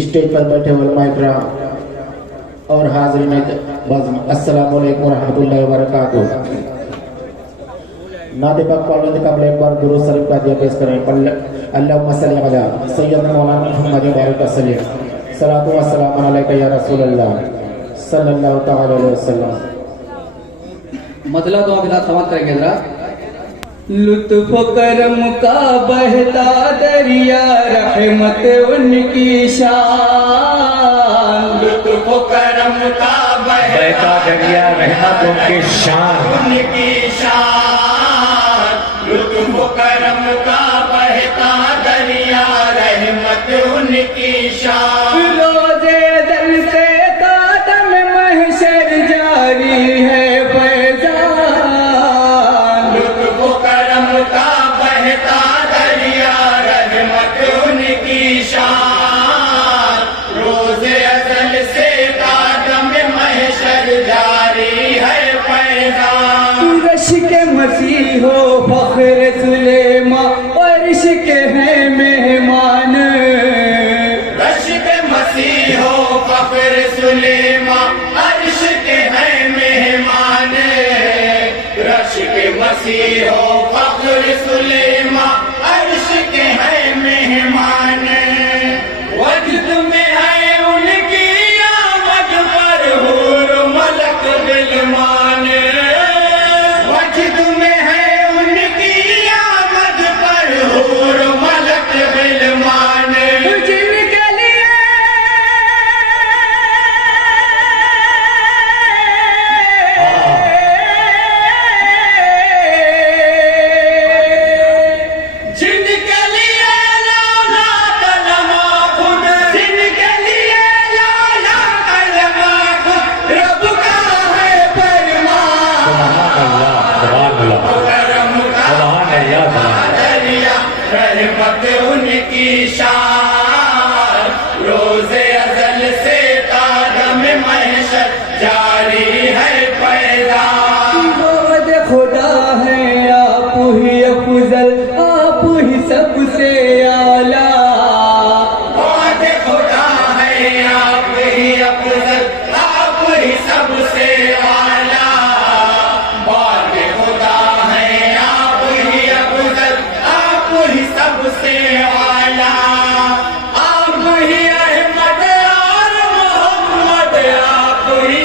Stage पर बैठे उलमा इकराम और हाज़रीन बज़्म, अस्सलामु अलैकुम व रहमतुल्लाहि व बरकातुहू। नादे पाक पढ़ने से कबल एक बार दुरूद शरीफ का दिया पेश करें। अल्लाहुम्मा सल्लि अला सय्यदना मौलाना मुहम्मद बारिक वसल्लम। सलातु व सलाम अलैका या रसूल अल्लाह सल्लल्लाहु तआला अलैहि वसल्लम। मतलब तो बिना समाप्त करेंगे जरा। लुत्फ करम का बहता दरिया रहमत उनकी शान। लुत्फ करम का बहता दरिया रहमत उनकी शान, उनकी शान। लुत्फ करम का बहता दरिया रहमत उनकी शान। रोज़े दल से कादम महशर जारी है फैज़ान। लुत्फ करम का बहता दरिया रहमत उनकी शान। रोज़े अज़ल से कादम महशर जारी है फैज़ान। रश के मसीह हो फख्र सुलेमा अर्श के हैं मेहमान। रश के मसीह हो फख्र सुलेमा अर्श के हैं मेहमान। रश के मसीह हो फख्र सुलेमा अर्श के हैं मेहमान। वजद में है उनकी आमद पर हूर मलक बिलमान। वजद में है उनकी आमद पर हूर मलक बिलमान। जिनके लिए जिनके लिए लाला कलमा खुद, जिनके लिए लाला कलमा खुद रब का है फरमान। करम का दरिया रहमत उनकी शान। रोज़े अज़ल से कादम महशर जारी है फैज़ान। मोहम्मद खुदा है आप ही अफजल आप ही सबसे आला। मौत खुदा है आप ही अफजल आप ही सबसे आला। मौत खुदा है आप ही अफजल आप ही सबसे आला। आप ही अहमद और मोहम्मद आप ही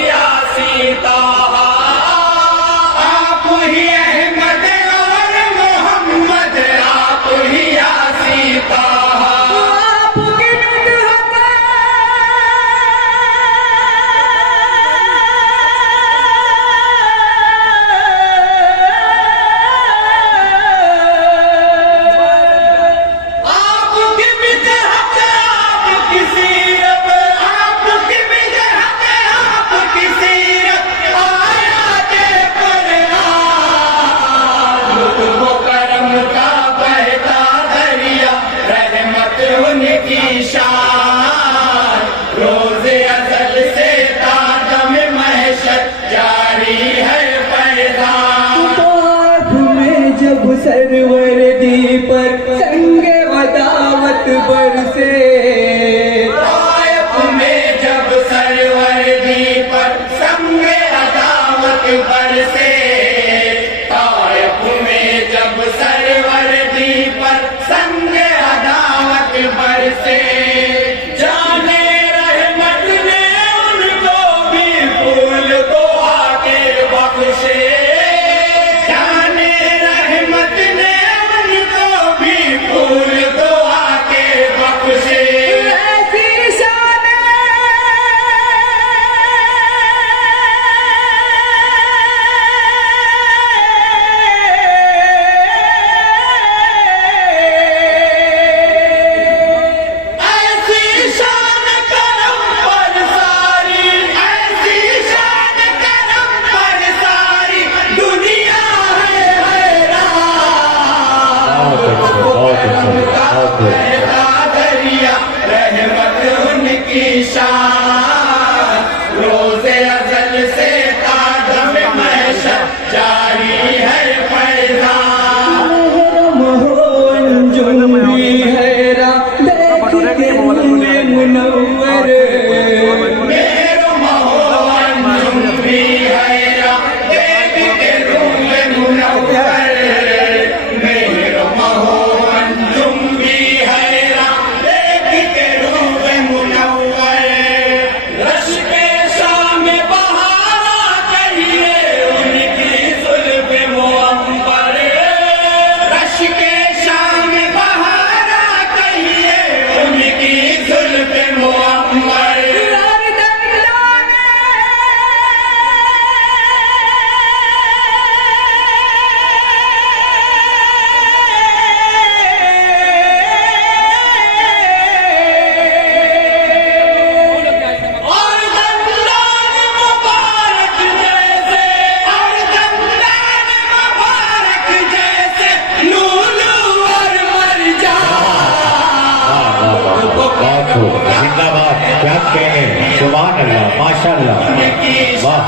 माशाअल्लाह उनकी वाह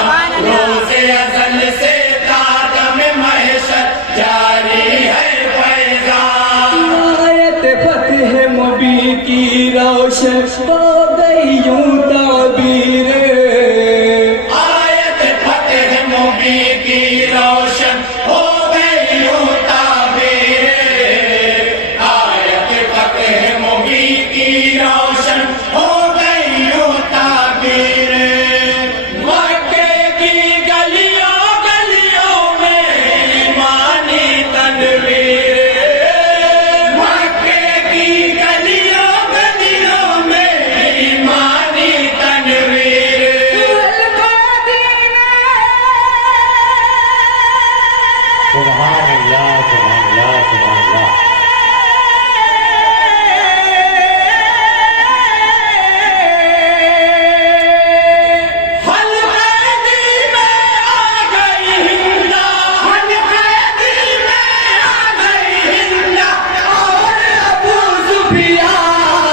शान रोज़े अज़ल से तादम महशर जारी है फैज़ान आयत फतह मुबी की रोशन हो गई यूं ताबीर आयत फतह मुबी की रोशन हो गई यूं ताबीर आयत फतह मुबी की रोशन हो गई यूं ताबीर मक्के की गलियों गलियों में ईमानी तनवीर मक्के की गलियों गलियों में ईमानी तनवीर सुभान अल्लाह सुभान अल्लाह सुभान अल्लाह हल कैदी में आ गई हिंदा हल कैदी में आ गई हिंदा और अबू सुफियान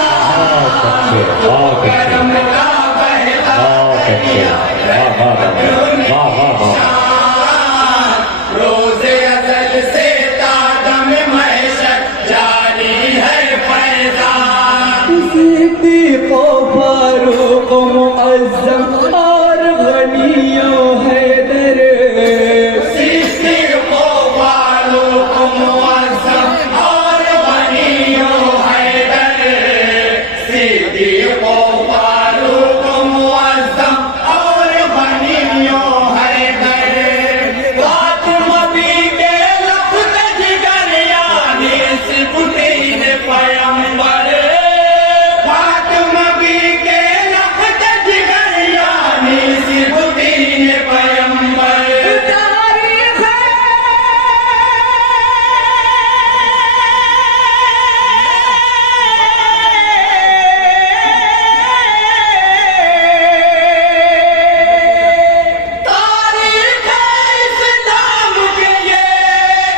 बहुत अच्छे करम का बहता बहुत अच्छे वाह वाह वाह वाह वाह रोज़े अज़ल से तादम महशर जारी है फैज़ान सिद्दीक़ फारूक मुअज़्ज़म और गनियो हैदर सिद्दीक़ फारूक मुअज़्ज़म और गनियो हैदर सिद्दीक़ फारूक मुअज़्ज़म और गनियो हैदर फातिमा भी के लफ्ज़ जिगर यानी सिबतीन पैगंबर फातिमा भी के लफ्ज़ जिगर यानी सिबतीन पैगंबर तारीख़ तारीख़ इस्लाम के ये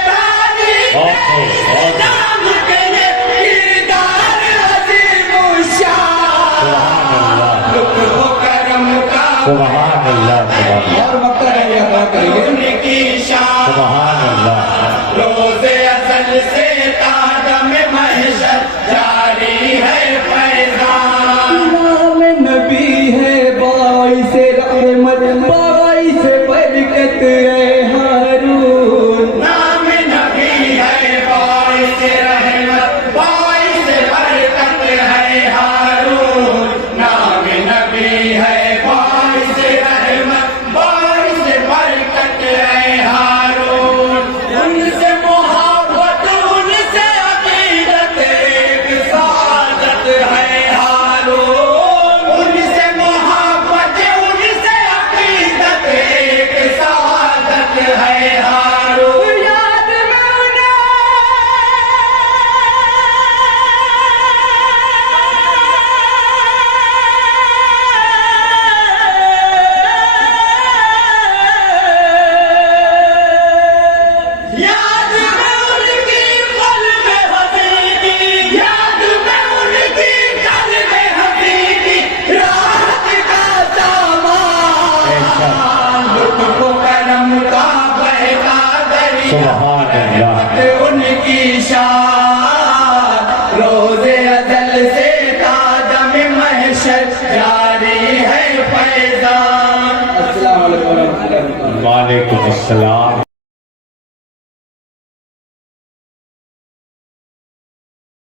तारीख़ बहुत इस्लाम के ये किरदार अज़ीमुश्शान लुत्फ़ करम का सुभान अल्लाह सुभान अल्लाह और मक्का रहिए अदा करिए उनकी शान सुभान अल्लाह रोज़े अज़ल से तादम महशर जारी है फैज़ान नाम नबी है बाइस रहमत बाइस बरकत है हारून नाम नबी है बाइस रहमत बाइस बरकत है हारून नाम नबी है बाइस रहमत बाइस बरकत है हारून उनसे मोहब्बत उनसे अकीदत एक सादत है हारून उनसे मोहब्बत उनसे अकीदत एक सादत है हारून याद में याद में उनकी पल में हसीनी याद में उनकी पल में हसीनी रात का सामान लुत्फ़ करम का बहता दरिया सुभान अल्लाह उनकी शान रोज़े अज़ल से तादम महशर जारी है फैज़ान अस्सलाम वालेकुम वालेकुम अस्सलाम